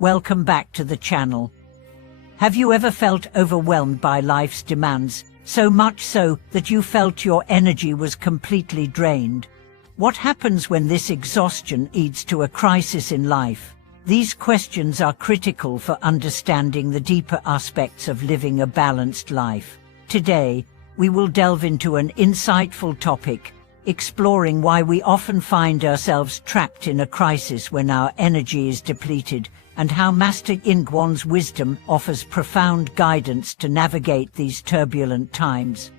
Welcome back to the channel. Have you ever felt overwhelmed by life's demands, so much so that you felt your energy was completely drained? What happens when this exhaustion leads to a crisis in life? These questions are critical for understanding the deeper aspects of living a balanced life. Today, we will delve into an insightful topic, exploring why we often find ourselves trapped in a crisis when our energy is depleted, and how Master Guang's wisdom offers profound guidance to navigate these turbulent times.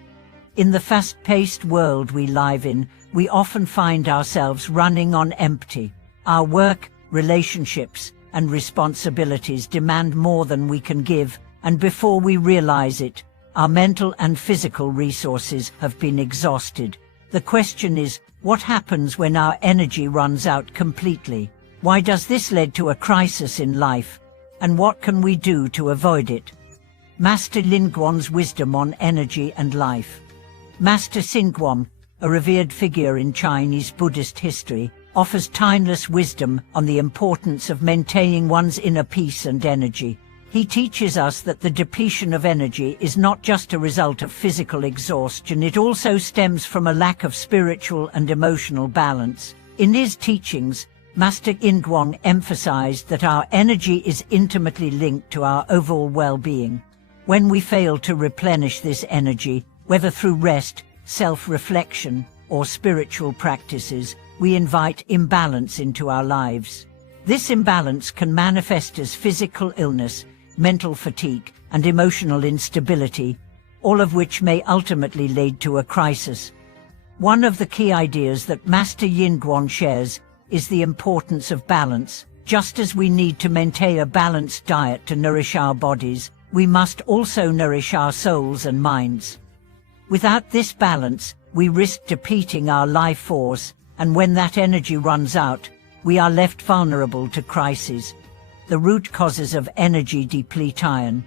In the fast-paced world we live in, we often find ourselves running on empty. Our work, relationships, and responsibilities demand more than we can give, and before we realize it, our mental and physical resources have been exhausted. The question is, what happens when our energy runs out completely? Why does this lead to a crisis in life? And what can we do to avoid it? Master Guang's wisdom on energy and life. Master Guang, a revered figure in Chinese Buddhist history, offers timeless wisdom on the importance of maintaining one's inner peace and energy. He teaches us that the depletion of energy is not just a result of physical exhaustion, it also stems from a lack of spiritual and emotional balance. In his teachings, Master Guang emphasized that our energy is intimately linked to our overall well-being. When we fail to replenish this energy, whether through rest, self-reflection, or spiritual practices, we invite imbalance into our lives. This imbalance can manifest as physical illness, mental fatigue, and emotional instability, all of which may ultimately lead to a crisis. One of the key ideas that Master Guang shares is the importance of balance. Just as we need to maintain a balanced diet to nourish our bodies, we must also nourish our souls and minds. Without this balance, we risk depleting our life force, and when that energy runs out, we are left vulnerable to crises. The root causes of energy depletion.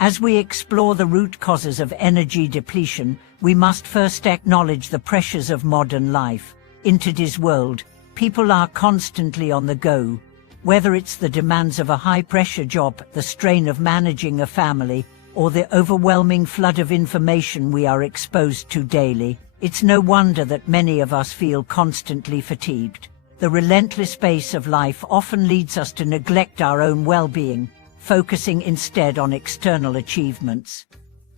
As we explore the root causes of energy depletion, we must first acknowledge the pressures of modern life. In today's world, people are constantly on the go. Whether it's the demands of a high-pressure job, the strain of managing a family, or the overwhelming flood of information we are exposed to daily, it's no wonder that many of us feel constantly fatigued. The relentless pace of life often leads us to neglect our own well-being, focusing instead on external achievements.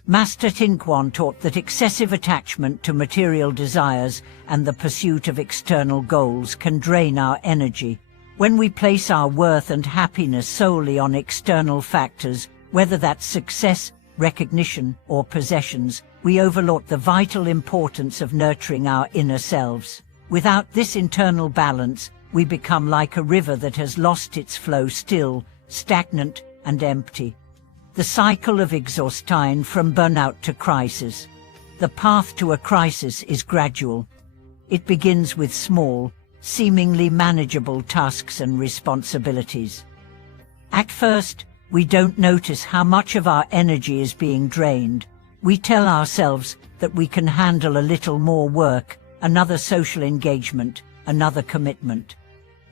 Master Guang taught that excessive attachment to material desires and the pursuit of external goals can drain our energy. When we place our worth and happiness solely on external factors, whether that's success, recognition, or possessions, we overlook the vital importance of nurturing our inner selves. Without this internal balance, we become like a river that has lost its flow, still, stagnant, and empty. The cycle of exhaustion from burnout to crisis. The path to a crisis is gradual. It begins with small, seemingly manageable tasks and responsibilities. At first, we don't notice how much of our energy is being drained. We tell ourselves that we can handle a little more work, another social engagement, another commitment.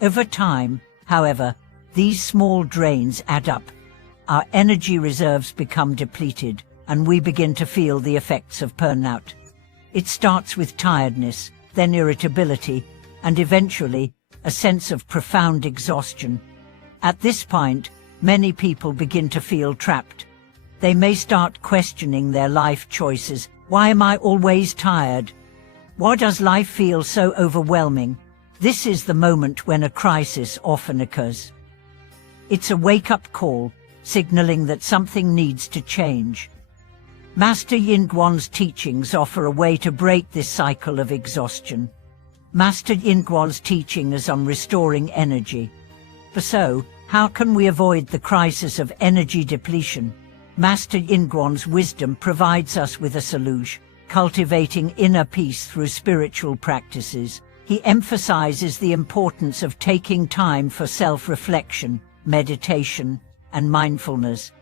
Over time, however, these small drains add up. Our energy reserves become depleted, and we begin to feel the effects of burnout. It starts with tiredness, then irritability, and eventually, a sense of profound exhaustion. At this point, many people begin to feel trapped. They may start questioning their life choices. Why am I always tired? Why does life feel so overwhelming? This is the moment when a crisis often occurs. It's a wake-up call, signaling that something needs to change. Master Guang's teachings offer a way to break this cycle of exhaustion. Master Guang's teaching is on restoring energy. So, how can we avoid the crisis of energy depletion? Master Guang's wisdom provides us with a solution: cultivating inner peace through spiritual practices. He emphasizes the importance of taking time for self-reflection, meditation, and mindfulness.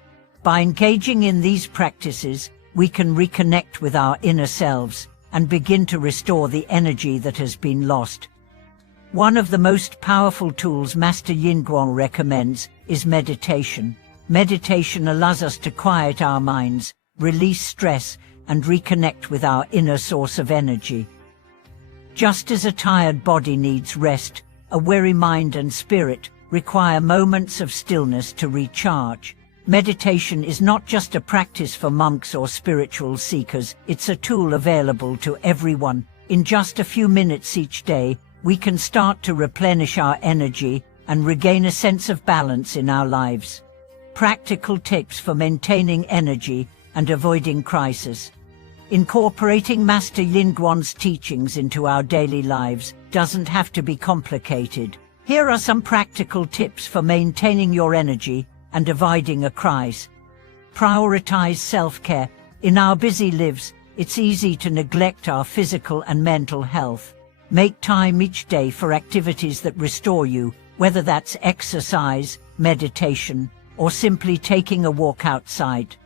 By engaging in these practices, we can reconnect with our inner selves and begin to restore the energy that has been lost. One of the most powerful tools Master Guang recommends is meditation. Meditation allows us to quiet our minds, release stress, and reconnect with our inner source of energy. Just as a tired body needs rest, a weary mind and spirit require moments of stillness to recharge. Meditation is not just a practice for monks or spiritual seekers, it's a tool available to everyone. In just a few minutes each day, we can start to replenish our energy and regain a sense of balance in our lives. Practical tips for maintaining energy and avoiding crisis. Incorporating Master Yin Guang's teachings into our daily lives doesn't have to be complicated. Here are some practical tips for maintaining your energy and avoiding a crisis. Prioritize self-care. In our busy lives, it's easy to neglect our physical and mental health. Make time each day for activities that restore you, whether that's exercise, meditation, or simply taking a walk outside.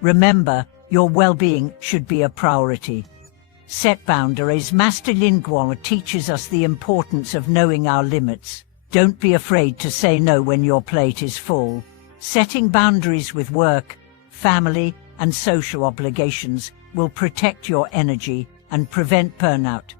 Remember, your well-being should be a priority. Set boundaries. Master Yin Guang teaches us the importance of knowing our limits. Don't be afraid to say no when your plate is full. Setting boundaries with work, family, and social obligations will protect your energy and prevent burnout.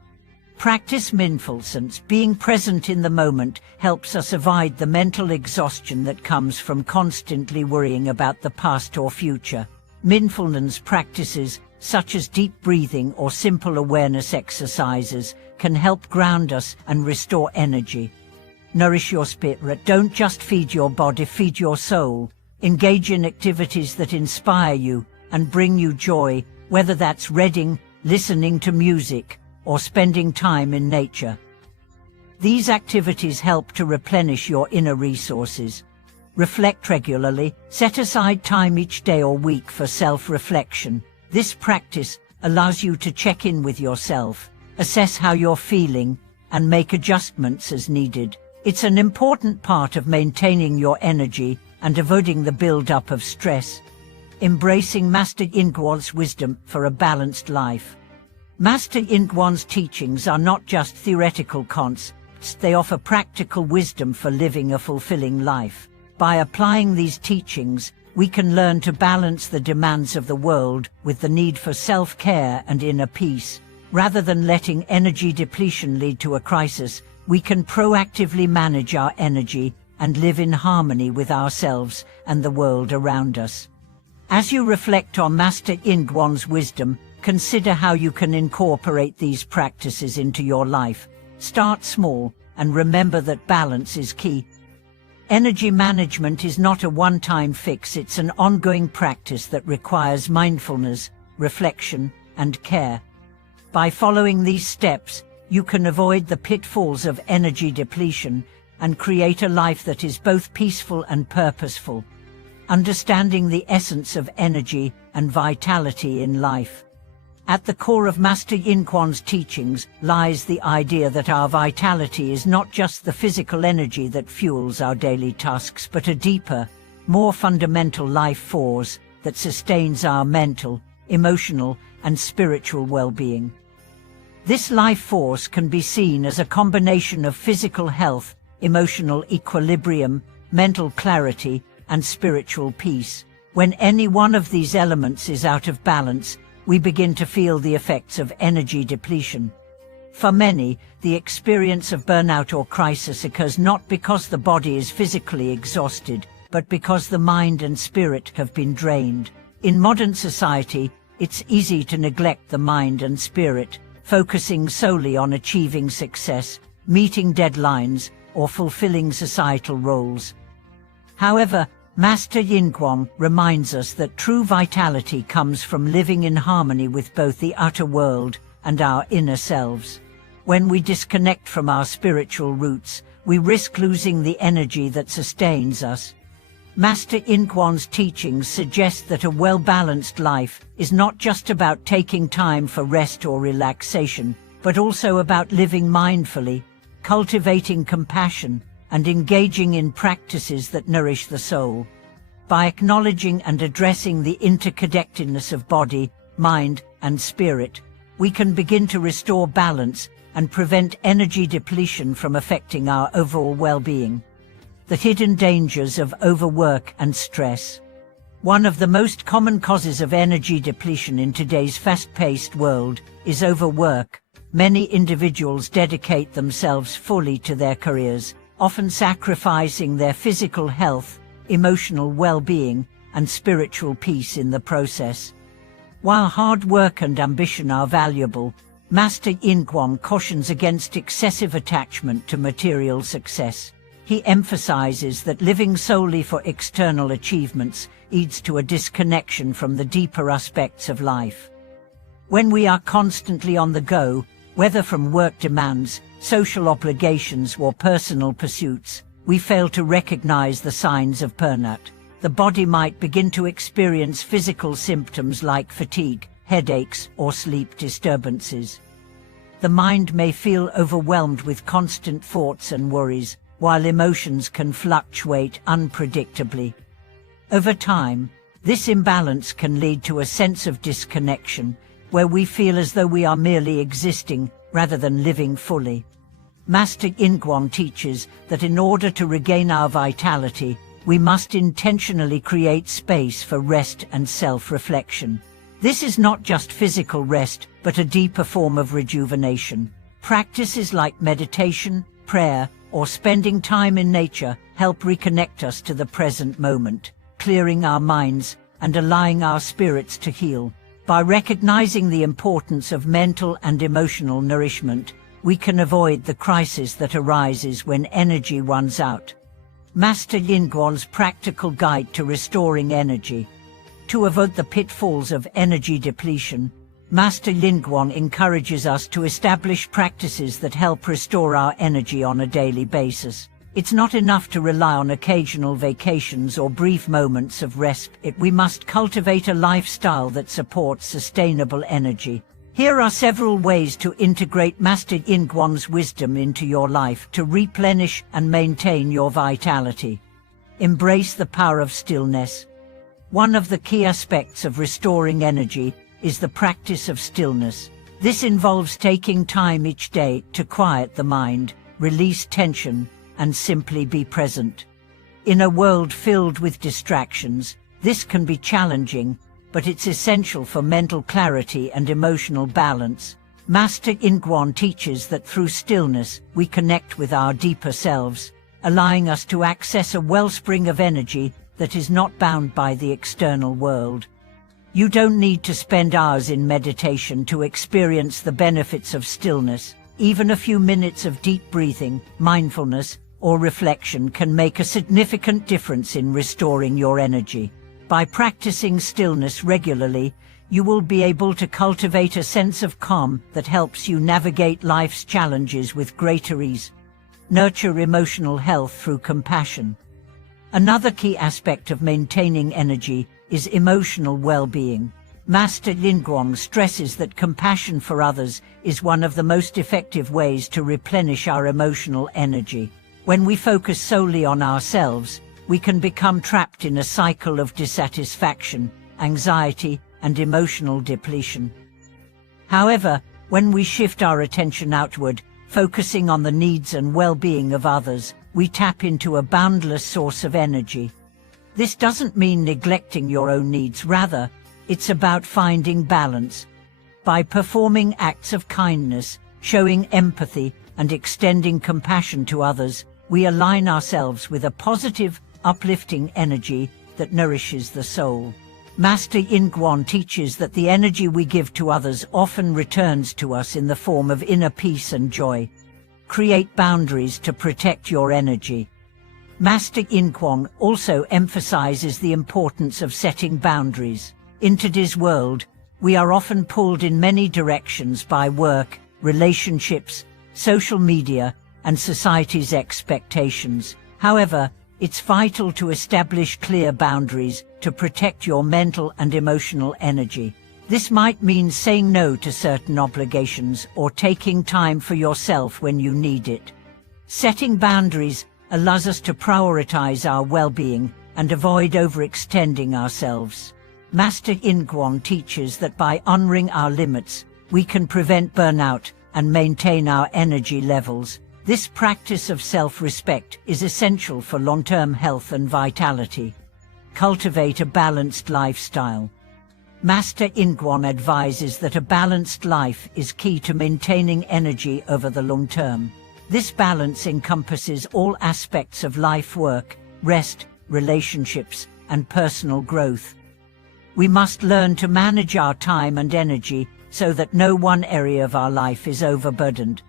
Practice mindfulness. Being present in the moment helps us avoid the mental exhaustion that comes from constantly worrying about the past or future. Mindfulness practices, such as deep breathing or simple awareness exercises, can help ground us and restore energy. Nourish your spirit. Don't just feed your body, feed your soul. Engage in activities that inspire you and bring you joy, whether that's reading, listening to music, or spending time in nature. These activities help to replenish your inner resources. Reflect regularly. Set aside time each day or week for self-reflection. This practice allows you to check in with yourself, assess how you're feeling, and make adjustments as needed. It's an important part of maintaining your energy and avoiding the build-up of stress. Embracing Master Yin Guang's wisdom for a balanced life. Master Yin Guang's teachings are not just theoretical concepts, they offer practical wisdom for living a fulfilling life. By applying these teachings, we can learn to balance the demands of the world with the need for self-care and inner peace. Rather than letting energy depletion lead to a crisis, we can proactively manage our energy and live in harmony with ourselves and the world around us. As you reflect on Master Yin Guang's wisdom, consider how you can incorporate these practices into your life. Start small and remember that balance is key. Energy management is not a one-time fix, it's an ongoing practice that requires mindfulness, reflection, and care. By following these steps, you can avoid the pitfalls of energy depletion and create a life that is both peaceful and purposeful. Understanding the essence of energy and vitality in life. At the core of Master Yin Guang's teachings lies the idea that our vitality is not just the physical energy that fuels our daily tasks, but a deeper, more fundamental life force that sustains our mental, emotional, and spiritual well-being. This life force can be seen as a combination of physical health, emotional equilibrium, mental clarity, and spiritual peace. When any one of these elements is out of balance, we begin to feel the effects of energy depletion. For many, the experience of burnout or crisis occurs not because the body is physically exhausted, but because the mind and spirit have been drained. In modern society, it's easy to neglect the mind and spirit, focusing solely on achieving success, meeting deadlines, or fulfilling societal roles. However, Master Yin Guang reminds us that true vitality comes from living in harmony with both the outer world and our inner selves. When we disconnect from our spiritual roots, we risk losing the energy that sustains us. Master Yin Guang's teachings suggest that a well-balanced life is not just about taking time for rest or relaxation, but also about living mindfully, cultivating compassion, and engaging in practices that nourish the soul. By acknowledging and addressing the interconnectedness of body, mind, and spirit, we can begin to restore balance and prevent energy depletion from affecting our overall well-being. the hidden dangers of overwork and stress. One of the most common causes of energy depletion in today's fast-paced world is overwork. Many individuals dedicate themselves fully to their careers, often sacrificing their physical health, emotional well-being, and spiritual peace in the process. While hard work and ambition are valuable, Master Guang cautions against excessive attachment to material success. He emphasizes that living solely for external achievements leads to a disconnection from the deeper aspects of life. When we are constantly on the go, whether from work demands, social obligations, or personal pursuits, we fail to recognize the signs of burnout. The body might begin to experience physical symptoms like fatigue, headaches, or sleep disturbances. The mind may feel overwhelmed with constant thoughts and worries, while emotions can fluctuate unpredictably. Over time, this imbalance can lead to a sense of disconnection, where we feel as though we are merely existing rather than living fully. Master Guang teaches that in order to regain our vitality, we must intentionally create space for rest and self-reflection. This is not just physical rest, but a deeper form of rejuvenation. Practices like meditation, prayer, or spending time in nature help reconnect us to the present moment, clearing our minds and allowing our spirits to heal. By recognizing the importance of mental and emotional nourishment, we can avoid the crisis that arises when energy runs out. Master Guang's practical guide to restoring energy. To avoid the pitfalls of energy depletion, Master Guang encourages us to establish practices that help restore our energy on a daily basis. It's not enough to rely on occasional vacations or brief moments of rest. We must cultivate a lifestyle that supports sustainable energy. Here are several ways to integrate Master Guang's wisdom into your life to replenish and maintain your vitality. Embrace the power of stillness. One of the key aspects of restoring energy is the practice of stillness. This involves taking time each day to quiet the mind, release tension, and simply be present. In a world filled with distractions, this can be challenging, but it's essential for mental clarity and emotional balance. Master Guang teaches that through stillness, we connect with our deeper selves, allowing us to access a wellspring of energy that is not bound by the external world. You don't need to spend hours in meditation to experience the benefits of stillness. Even a few minutes of deep breathing, mindfulness, or reflection can make a significant difference in restoring your energy. By practicing stillness regularly, you will be able to cultivate a sense of calm that helps you navigate life's challenges with greater ease. Nurture emotional health through compassion. Another key aspect of maintaining energy is emotional well-being. Master Guang stresses that compassion for others is one of the most effective ways to replenish our emotional energy. When we focus solely on ourselves, we can become trapped in a cycle of dissatisfaction, anxiety, and emotional depletion. However, when we shift our attention outward, focusing on the needs and well-being of others, we tap into a boundless source of energy. This doesn't mean neglecting your own needs, rather, it's about finding balance. By performing acts of kindness, showing empathy, and extending compassion to others, we align ourselves with a positive, uplifting energy that nourishes the soul. Master Guang teaches that the energy we give to others often returns to us in the form of inner peace and joy. Create boundaries to protect your energy. Master Guang also emphasizes the importance of setting boundaries. In today's world, we are often pulled in many directions by work, relationships, social media, and society's expectations. However, it's vital to establish clear boundaries to protect your mental and emotional energy. This might mean saying no to certain obligations or taking time for yourself when you need it. Setting boundaries allows us to prioritize our well-being and avoid overextending ourselves. Master Guang teaches that by honoring our limits, we can prevent burnout and maintain our energy levels. This practice of self-respect is essential for long-term health and vitality. Cultivate a balanced lifestyle. Master Guang advises that a balanced life is key to maintaining energy over the long term. This balance encompasses all aspects of life: work, rest, relationships, and personal growth. We must learn to manage our time and energy so that no one area of our life is overburdened.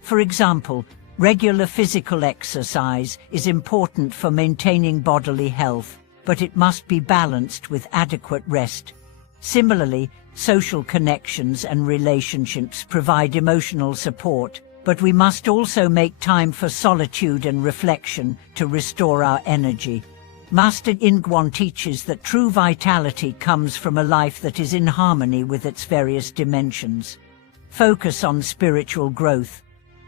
For example, regular physical exercise is important for maintaining bodily health, but it must be balanced with adequate rest. Similarly, social connections and relationships provide emotional support, but we must also make time for solitude and reflection to restore our energy. Master Guang teaches that true vitality comes from a life that is in harmony with its various dimensions. Focus on spiritual growth.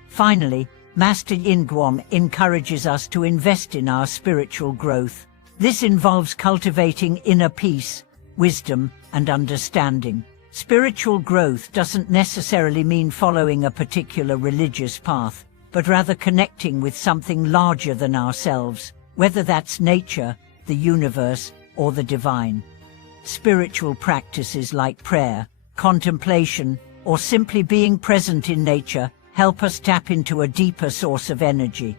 Finally, Master Guang encourages us to invest in our spiritual growth. This involves cultivating inner peace, wisdom, and understanding. Spiritual growth doesn't necessarily mean following a particular religious path, but rather connecting with something larger than ourselves, whether that's nature, the universe, or the divine. Spiritual practices like prayer, contemplation, or simply being present in nature help us tap into a deeper source of energy.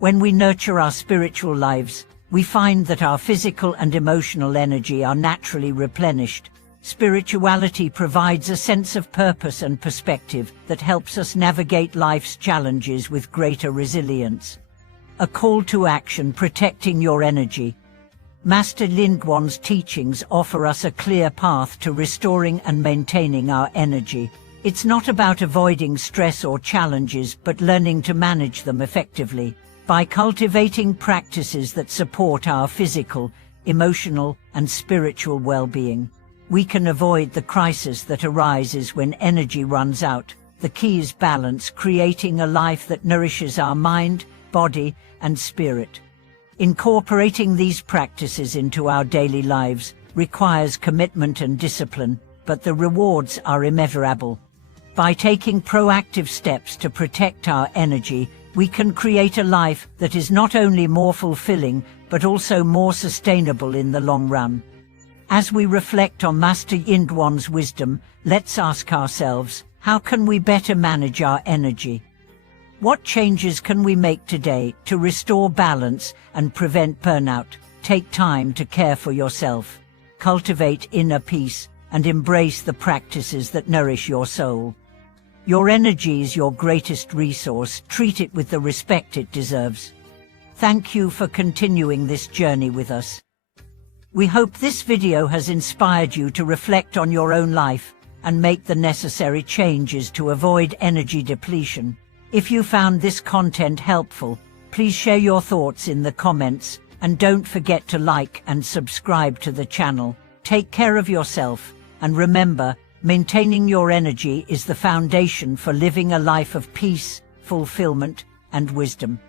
When we nurture our spiritual lives, we find that our physical and emotional energy are naturally replenished. Spirituality provides a sense of purpose and perspective that helps us navigate life's challenges with greater resilience. A call to action: protecting your energy. Master Guang's teachings offer us a clear path to restoring and maintaining our energy. It's not about avoiding stress or challenges, but learning to manage them effectively. By cultivating practices that support our physical, emotional, and spiritual well-being, we can avoid the crisis that arises when energy runs out. The key is balance, creating a life that nourishes our mind, body, and spirit. Incorporating these practices into our daily lives requires commitment and discipline, but the rewards are immeasurable. By taking proactive steps to protect our energy, we can create a life that is not only more fulfilling, but also more sustainable in the long run. As we reflect on Master Guang's wisdom, let's ask ourselves, how can we better manage our energy? What changes can we make today to restore balance and prevent burnout? Take time to care for yourself, cultivate inner peace, and embrace the practices that nourish your soul. Your energy is your greatest resource. Treat it with the respect it deserves. Thank you for continuing this journey with us. We hope this video has inspired you to reflect on your own life and make the necessary changes to avoid energy depletion. If you found this content helpful, please share your thoughts in the comments, and don't forget to like and subscribe to the channel. Take care of yourself, and remember, maintaining your energy is the foundation for living a life of peace, fulfillment, and wisdom.